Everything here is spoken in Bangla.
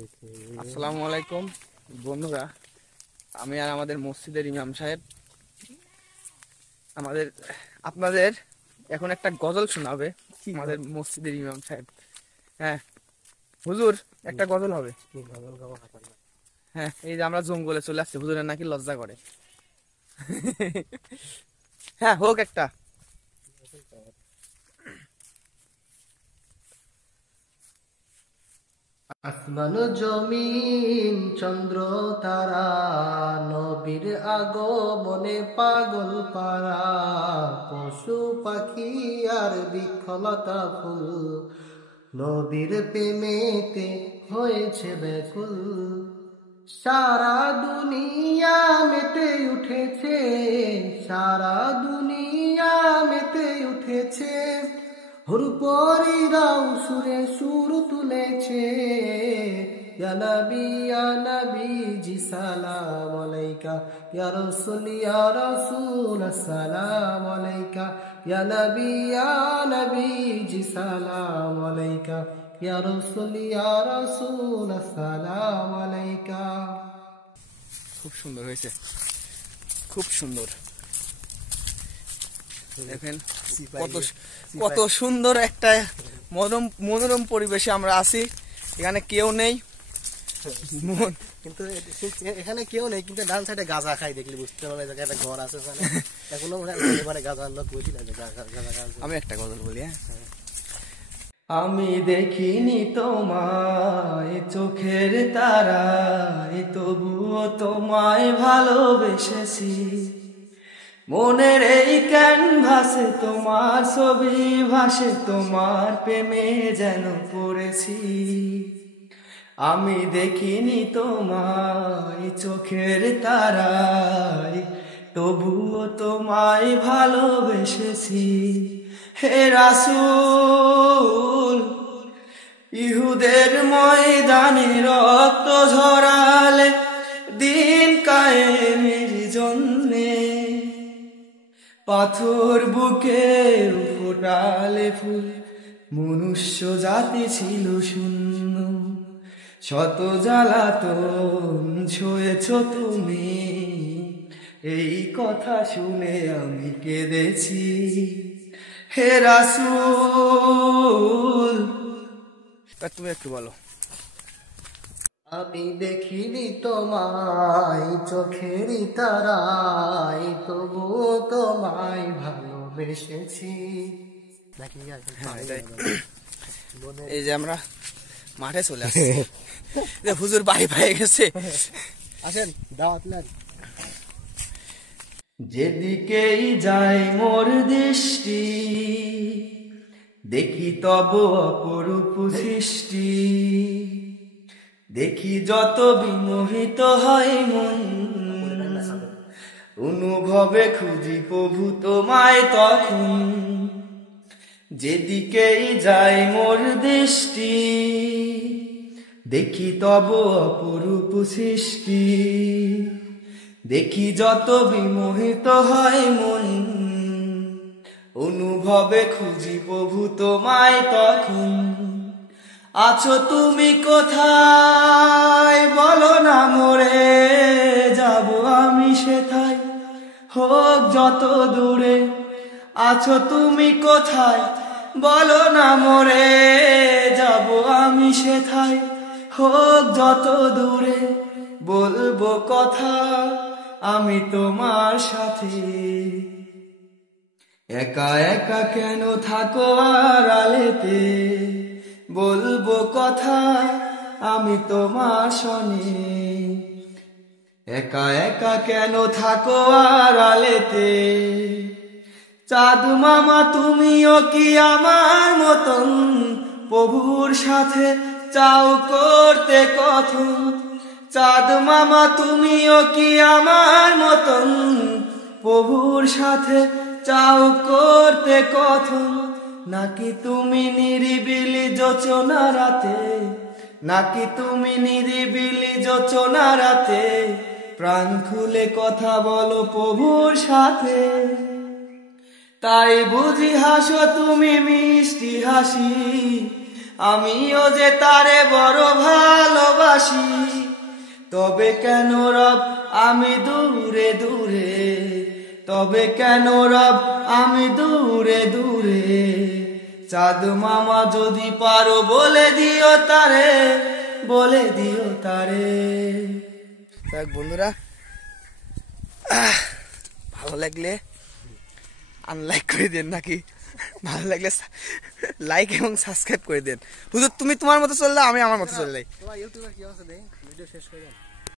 আসসালামু আলাইকুম বন্ধুরা, আমি আর আমাদের মসজিদের ইমাম সাহেব আপনাদের এখন একটা গজল শোনাবে। আমাদের মসজিদের ইমাম সাহেব, হ্যাঁ হুজুর, একটা গজল হবে। হ্যাঁ, এই যে আমরা জঙ্গলে চলে আসছি, হুজুরের নাকি লজ্জা করে। হ্যাঁ, হোক একটা। আসমান জমিন চন্দ্র তারা, নবীর আগমনে পাগল পারা, পশু পাখি আর বৃক্ষলতা ফুল, নবীর প্রেমেতে হয়েছে ব্যাকুল। সারা দুনিয়া মেতে উঠেছে, সারা দুনিয়া মেতে উঠেছে, হুরপরিরাও সুরে সুর তুলেছে। ইয়া নবী ইয়া নবীজি সালাম আলাইকা, ইয়া রাসূল আসসালাম আলাইকা, ইয়া নবীজি সালাম আলাইকা, ইয়া রাসূল আসসালাম আলাইকা। খুব সুন্দর হয়েছে, খুব সুন্দর। দেখেন কত কত সুন্দর একটা মনোরম পরিবেশে আমরা আছি। এখানে কেউ নেই, কিন্তু এখানে কেউ নেই, কিন্তু ডান সাইডে গাঁজা খাই দেখলি বুঝতে পারবে যে একটা ঘর আছে ওখানে। এখনো এবারে গাঁজা লোক বুঝি না যে আমি একটা গজল বলি। হ্যাঁ, আমি দেখিনি তোমায় চোখের তারায়, তবুও তোমায় ভালোবেসেছি। মনের এই ক্যানভাসে তোমার ছবি ভাসে, তোমার প্রেমে যেন পড়েছি। আমি দেখিনি তোমায় চোখের তারায়, তবুও তোমায় ভালোবেসেছি। হে রাসূল, ইহুদের ময়দানে রক্ত ঝরালে দিন কায়েমের জন্যে, পাথর বুকে ফোটালে ফুল, মনুষ্য জাতি ছিল শূন্য। শত জ্বালাতন সয়েছ তুমি, এই কথা শুনে আমি কেঁদেছি। হে রাসূল, তুমি একটু বলো। আমি দেখিনি তোমায় চোখেরই তারায়, তবুও তোমায় ভালোবেসেছি। এই যে আমরা মাঠে চলে আসছি, যে হুজুর বাড়ি পেয়ে গেছে। আসেন দাওয়াত নেন। যেদিকেই যায় মোর দৃষ্টি, দেখি তব অপরূপ সৃষ্টি। দেখি যত বিমোহিত হয় মন, অনুভবে খুঁজি প্রভু তোমায় তখন। যেদিকেই যায় মোর দৃষ্টি, দেখি তব অপরূপ সৃষ্টি। দেখি যত বিমোহিত হয় মন, অনুভবে খুঁজি প্রভু তোমায় তখন। আছো তুমি কোথায় বলো না মোরে, যাব আমি সেথায় হোক যত দূরে। আছো তুমি কোথায় বলো না মোরে, যাব আমি সেথায় হোক যত দূরে। বলবো কথা আমি তোমার সাথে, একা একা কেন থাকো আড়ালেতে। বলবো কথা আমি তোমার সনে, একা একা কেন থাকো আড়ালেতে। চাঁদ মামা তুমিও কি আমার মতন, প্রভুর সাথে চাও করতে কথন। চাঁদ মামা তুমিও কি আমার মতন, প্রভুর সাথে চাও করতে কথন। নাকি তুমি নিরিবিলি যোচনা রাতে, নাকি তুমি নিরিবিলি যোচনা রাতে, প্রাণ খুলে কথা বলো প্রভুর সাথে। তাই বুঝি হাসো তুমি মিষ্টি হাসি, আমিও যে তারে বড় ভালোবাসি। ভালোবাসি, তবে কেন রব আমি দূরে দূরে, তবে কেন রব আমি দূরে দূরে, চাঁদ মামা যদি পারো বলে দিও তারে, বলে দিও তারে। দেখ বন্ধুরা, ভালো লাগলে আনলাইক করে দেন, নাকি ভালো লাগলে লাইক এবং সাবস্ক্রাইব করে দেন। হুজুর তুমি তোমার মতো চললে, আমি আমার মতো চললে। তোমার ইউটিউবে কি আছে দেখ, ভিডিও শেষ করে দেন।